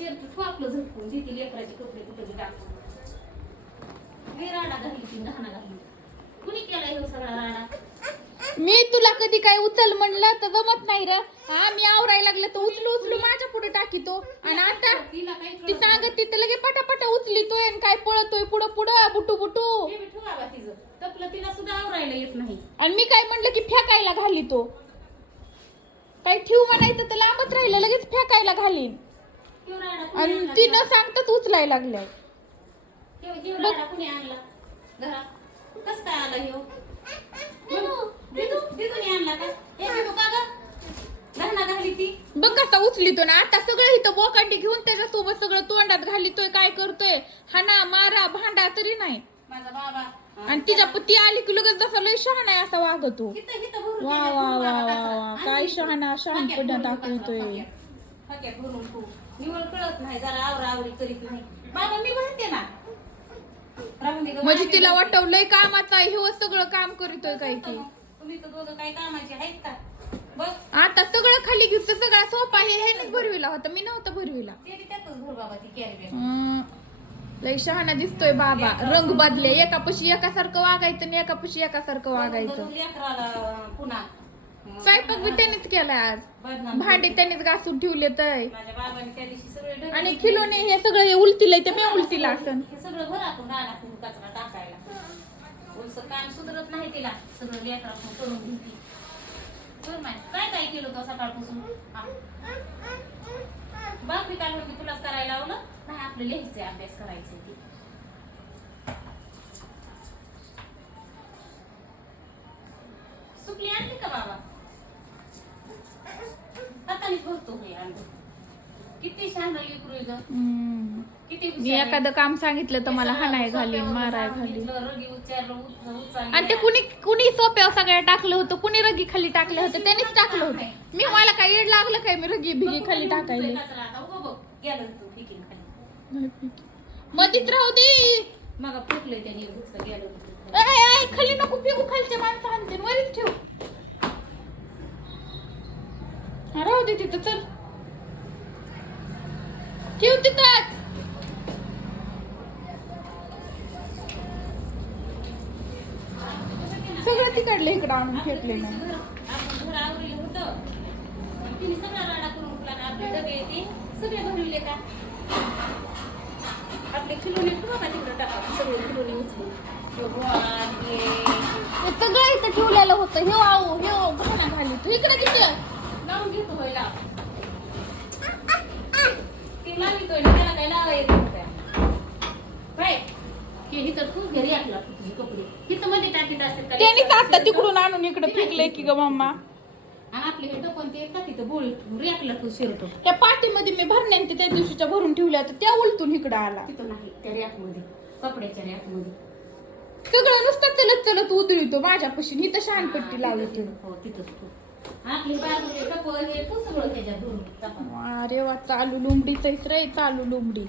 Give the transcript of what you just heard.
Shirt ठोकलं झटकून देते लेकराचे कपडे कुठे टाकून. लय राडा घातली ती घाणा घातली. कुणी केला हे सगळा राडा? मी तुला कधी काय उचल म्हणलं तर जमत नाही र. हा मी आवरायला लागलं तर उचलू उचलू माझ्या पुढे टाकीतो. आणि आता तिला काही ती सांगत ती तर लगे पटापटा उचलितोय आणि काय पळतोय पुढं पुढं बुटू बुटू. हे बी ठेवावा तिचं. तपलं तिला सुद्धा आवरायला येत नाही. आणि मी काय म्हणलं की फेकायला घाली तो काय ठेवू म्हणायचं तर लांबच राहिलं लगेच फेकायला घालीन. आणि ती? न सांगताच उचलायला लागल्या. बघ. कसा उचलितो ना. आता सगळं इथं बोकांडी घेऊन त्याच्यासोबत सगळं तोंडात घालितोय काय करतोय. हाना मारा भांडा तरी नाही. आणि तिच्या ती आली की लगेच जसा लय शहाणा आहे असा वागतो. वा, वा, वा, वा, काय शहाणा, शहाणपणा दाखवतोय. निवड कळत नाही जरा करीत नाही बाबा मी ना. राहून दे गं, म्हणजे तिला भरते. वाटव लय कामाचा आहे हे सगळं काम करतोय काय की तुम्ही तर दोघं काही कामाचे आहेत का? बघ आता सगळं खाली घेऊन सगळा सोपा आहे ह्यानेच भरविला होता मी नव्हता भरविला. ते बी त्यातच भर बाबा ती कॅरी बॅग हम्म. लय शहाणा दिसतोय बाबा रंग बदले एकापाशी एकासारखं वागायचं आणि एकापाशी एकासारखं वागायचं. पुन्हा. स्वयंपाक बी त्यानेच केलाय आज. भांडे त्यानेच घासून ठेवले तर माझ्या बाबाने त्या दिवशी सगळे आणि किलोने हे सगळं हे उलतीलंय ते मी उलतीला असन. हे सगळं रानातून कचरा टाकायला. उलस काम सुधरत नाही तिला. सगळं लेकरातून करून घेते. बरं माहीत काय काय केलं तो सकाळपासून? हा. बघ मी काय म्हणते तुलाच करायला लावलं. नाही आपलं लिहायचंय अभ्यास करायचंय ते. सुकली आणली का बाबा? हातानेच भरतो हे अंड किती छान लेकरू आहे गं. हम्म. किती मी हुशार आहे. एखादं काम सांगितलं तर मला सगळं हाणाय सोप्या घालीन होतं, माराय सांगितलं, घालीन रगी उच्चारलं, उच- उचललं. आणि ते कुणी कुणी सोप्यावर सगळ्या टाकलं होतं कुणी रगी खाली टाकलं होतं त्यांनीच टाकलं होतं मी मला काय येड लागलं काय मी रगी बघ, भिगी खाली कुठे टाकायले कचरा आता, उभं बघ, गेलं तू फिकीन खाली. मधीच राहू दे मग फेकलंय त्याने गुच्छा, गेलं तिथं. ऐ, ऐ, खाली नको पिकू खालच्या माणसं आणते वरीच ठेव हा, राहू दे तिथं चल. ठेव तिथंच. सगळं तिकडलं इकडं आणून फेकले ना. घर- आपण घर आवरलं होतं. आणि तिने सगळा भरविले का? आपले खिलोने का तिकडे टाका? सगळे खिलोने उचलून. सगळं इथं ठेवलेलं होतं. हे आहो हे घाणा घाली तू इकडे किती लावून घेतो होय लाव. ते लावितोय ना त्याला काय लावा येत नव्हत्या. काय तू घरी तुझे कपडे. हिथं मध्ये टाकीत असतात का? त्यांनीच आता तिकडून आणून इकडे फेकलंय की ग मम्मा. आणि आपले हे टोपण ते का? तिथं बोळी रेकला तू शिरतो. त्या मी भरण्यांचे त्या दिवशीच्या भरून ठेवल्या होत्या त्या उलटून इकडं आला. तिथं नाही त्या रॅकमध्ये कपड्याच्या रॅकमध्ये. सगळं नुसतं चलत चलत उतरितो माझ्यापाशी इथं शहाणपट्टी लावली तू हो तिथंच तू आपली बाजूला हे तू सगळं त्याच्यात भरून टाका. अरे वा चालू लुंबडीच रे चालू लुंबडी